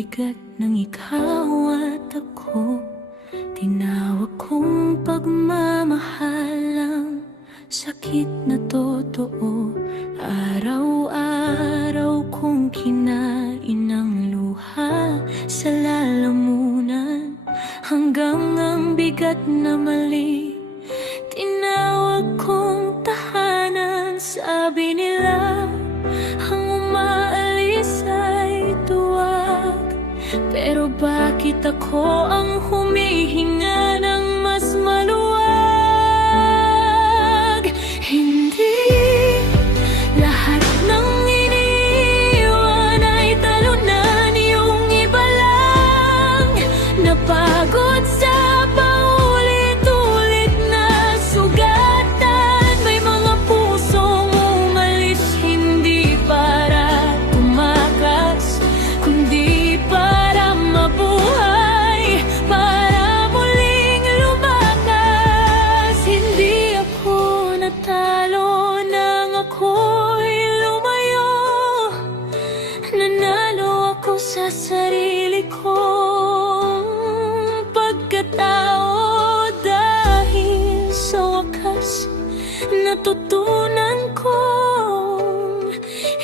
bigat ng ikaw at ako. Tinawag kong pagmamahal ang sakit na totoo. Araw-araw kong kinain ang luha sa lalamunan, hanggang ang bigat na mali tinawag kong tahanan. Sabi nila ang umaalis ay tuwag, pero bakit ako ang humihinga ng mas maluwag? Hindi lahat ng iniiwan ay talunan. Yung iba lang napagod sa paulit-ulit na sugatan. May mga pusong umalis hindi para tumakas, kundi para mabuhay, para muling lumakas. Hindi ako natalo nang ako'y lumayo. Nanalo ako sa sarili kong pagkatao. Dahil sa wakas natutunan kong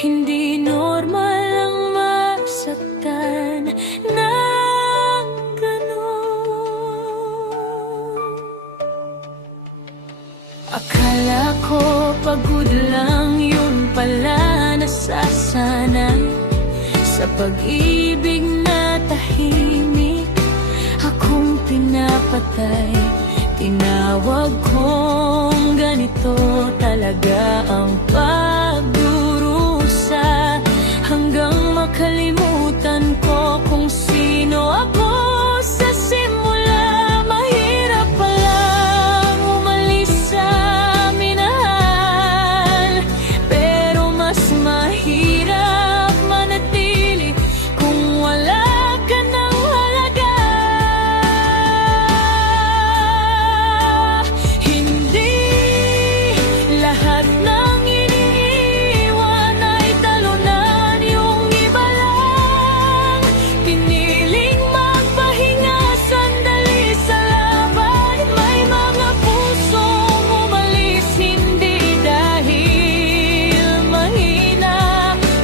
hindi normal ang masaktan ng ganon. Akala ko pagod lang, yun pala nasasanay sa pag-ibig na tahimik akong pinapatay. Tinawag kong ganito talaga ang pagdurusa, hanggang makalimutan ko kung sino ako sa simula. Mahirap palang umalis sa minahal, pero mas mahirap manatili kung wala ka ng halaga. Hindi lahat ng iniiwan ay talunan. Yung iba lang piniling magpahinga sandali sa laban. May mga pusong umalis hindi dahil mahina,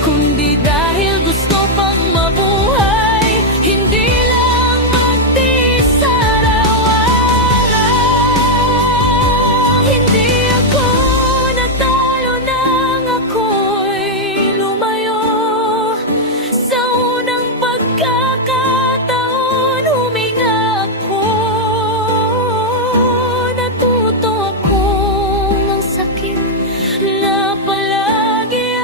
kundi dahil gusto pang mabuhay. Hindi lang magtiis araw-araw. Hindi ako natalo nang ako'y lumayo. Sa unang pagkakataon huminga ako. Natuto akong ang sakit na palagi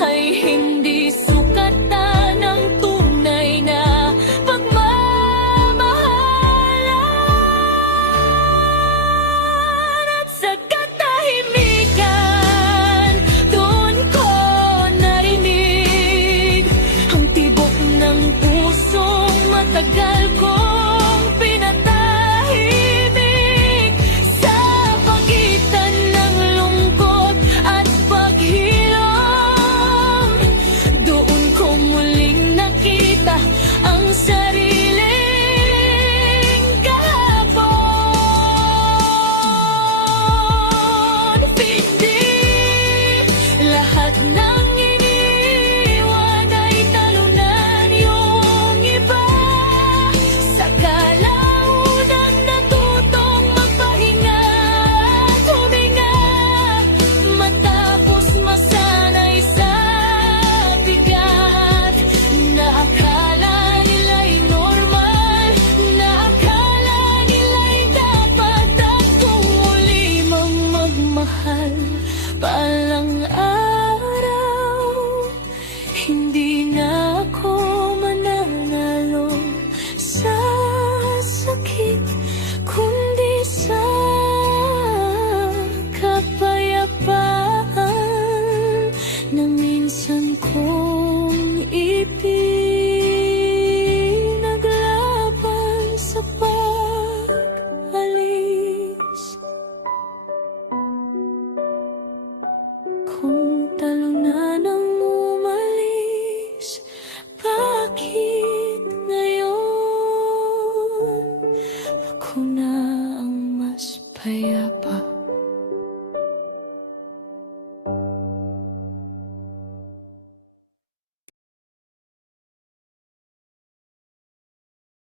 ay hindi sukatan ng tunay na pagmamahalan. At sa katahimikan, doon ko narinig ang tibok ng pusong matagal